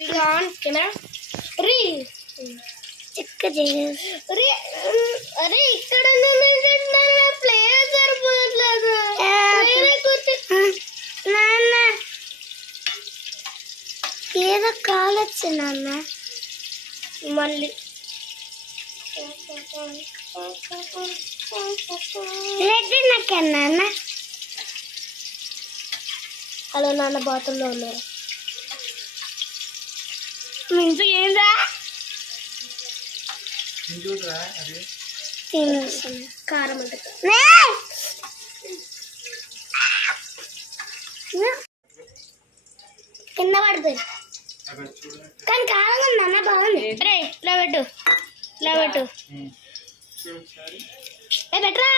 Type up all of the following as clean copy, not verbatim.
on camera. Re. Chikka jay. Re. Are ikkada nunna player sarpodladu. Player kuchu. Nana. Keda kaalachu nana. Malli. Ready nakke nana. Hello nana bathroom lo unnaru. Mintu ఏంరా ఇందురా అది తినేసిన కారం అంట కింద పడుతుంది అక్కడ చూడు కానీ కారంగా ఉందన్న బాగుంది రే ఇలా పెట్టు ఇలా పెట్టు చూడు ఒకసారి ఏ పెట్టరా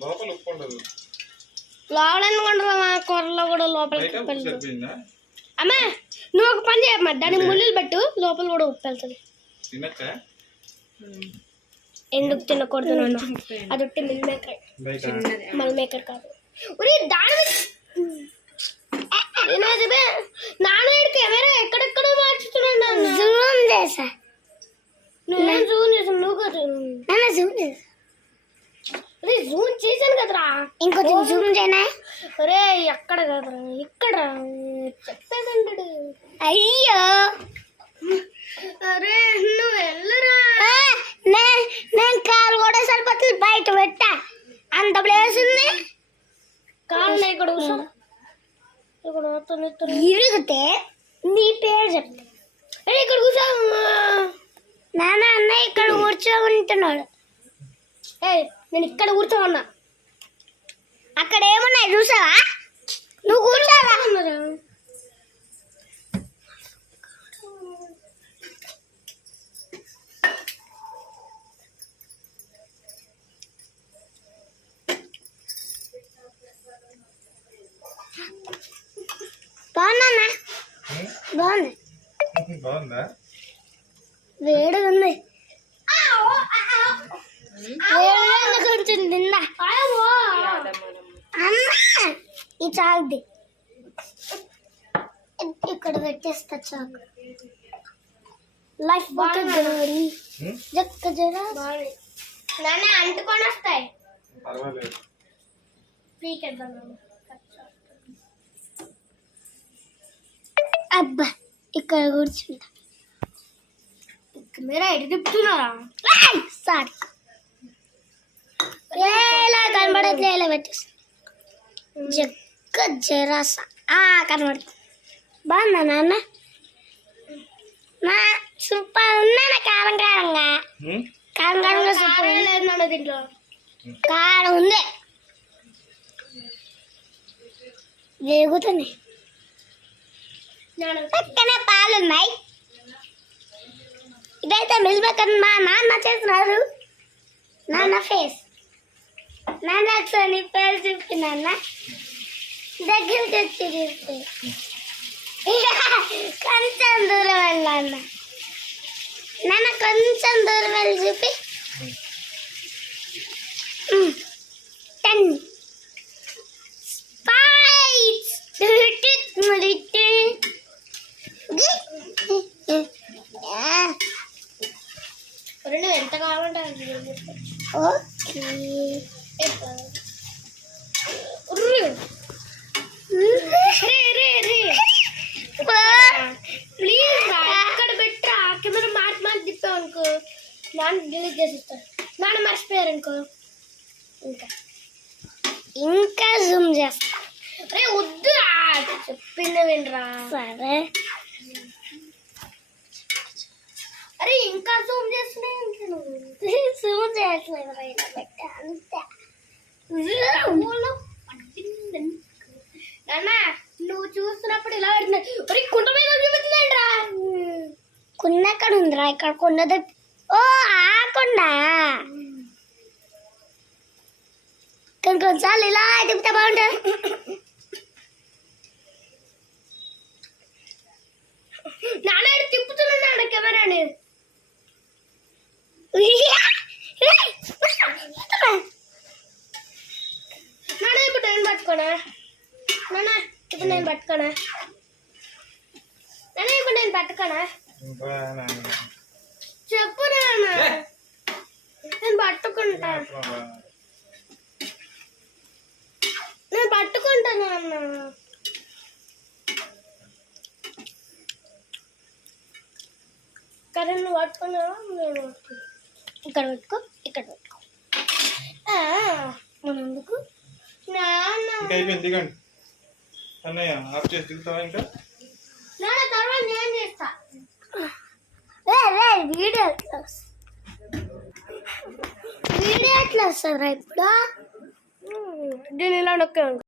లోపల ఉప్పు ఉండదు లోపల ఎందుకుంటారా మా కూరలో కూడా లోపల బయట ఉప్పు ఉప్పు వెళ్తుంది. సరిపోయిందా అమ్మా నువ్వు ఒక పని చేయమ్మా దానికి ముళ్ళులు పెట్టు లోపల కూడా ఉప్పు వెళ్తుంది. తినచ్చా ఎందుకు తినకూడదు నాన్న అది ఒట్టి మిల్ మేకర్ బయట మల్ మేకర్ కాదు ఒరే దాని నాన్న కెమెరా ఎక్కడెక్కడ మార్చుతున్నాడు నాన్న జూమ్ చేసా నేను జూమ్ చేసాను నువ్వు కదా నాన్న జూమ్ చేసా అరే జూమ్ చేశాను కదరా ఇంకొంచెం జూమ్ చేయనా ఒరే ఎక్కడ కదరా ఇక్కడ చెప్పేదంటాడు అయ్యో అరే నువ్వు వెళ్ళరా నేను కాలు కూడా సరిపోతుంది బయట పెట్టా అంత ప్లేస్ ఉంది కాళ్ళు ఇక్కడ కూర్చో ఇక్కడ మొత్తం ఇరిగితే నీ పేరు చెప్తా అరే ఇక్కడ కూర్చో నాన్న అన్న ఇక్కడ కూర్చోకుంటున్నాడు ఏ నేను ఇక్కడ కూర్చోమన్నా అక్కడ ఏమున్నాయి చూసావా నువ్వు కూర్చోవా బాగున్నా బాగుంది బాగుందా వేడిగా ఉంది వేడిగా కొంచెం తిన్నా అమ్మా ఈ చాకుది ఇక్కడ పెట్టేస్తా చాకు లైఫ్ ఒక గోరి జక్క జరా నాన్న అంటుకొని వస్తాయి పర్వాలేదు పీకెద్దాం అబ్బా ఇక్కడ కూర్చుంటా మీరు ఎటు తిప్పుతున్నారా సారీ ఎలా కనబడట్లే ఇలా పెట్టేస్తా జక్క జరాస కనబడుతుంది బాగుందా నాన్న నా సూపర్ ఉందా కారం కారంగా కారం కారంగా సూపర్ లేదు నాన్న దీంట్లో కారం ఉంది వేగుతుంది పక్కనే పాలు ఉన్నాయి ఇదైతే మిల్ మేకర్ మా నాన్న చేస్తున్నారు నాన్న ఫేస్ నాన్న ఒకసారి నీ పేరు చూపి నాన్న దగ్గరికి వచ్చి చూపి కొంచెం దూరం వెళ్ళాన్న నాన్న కొంచెం దూరం వెళ్ళి చూపి 10 స్పైట్స్ రెండు ఎంత కావాలంటే ఓకే ప్లీజ్ అక్కడ పెట్టా కెమెరా మార్చి తిప్పావు అనుకో నాన్న డిలీట్ చేసిస్తాను నాన్న మర్చిపోయారు అనుకో ఇంకా జూమ్ చేస్తా రే వద్దురా చెప్పింది వినరా సరే అరే ఇంకా జూమ్ చేస్తున్నాయి జూమ్ చేయట్లేదు రైట్ పెట్టా అంతే నాన్న నువ్వు చూస్తున్నప్పుడు ఇలా పెడుతున్నాయి ఒరే కుంట మీద చూపించిందంట్రా కుండ ఎక్కడ ఉందిరా ఇక్కడ కుండ ఓ ఆకుండా కొన్ని కొన్నిసార్లు ఇలా తిప్పుతా బాగుంటుంది నాన్న తిప్పుతున్నాడు కెమెరాని పట్టుకోనా నాన్న ఇప్పుడు నేను పట్టుకోనా నాన్న ఇప్పుడు నేను పట్టుకోనా ఇంకా నాన్న. చెప్పు నాన్న నేను పట్టుకుంటా నేను పట్టుకుంటాను నాన్న కదా నువ్వు పట్టుకున్నా నేను పట్టుకున్నా ఇక్కడ పెట్టుకో ఇక్కడ పెట్టుకో మనం ఎందుకు నాన్న ఇంకా అయిపోయింది దిగండి అన్నయ్య ఆఫ్ చేసి దిగుతావా ఇంకా నాన్న తర్వాత నేను చేస్తా వీడియో ఎట్లా వస్తుందిరా ఇప్పుడు దీని ఇలా నొక్కే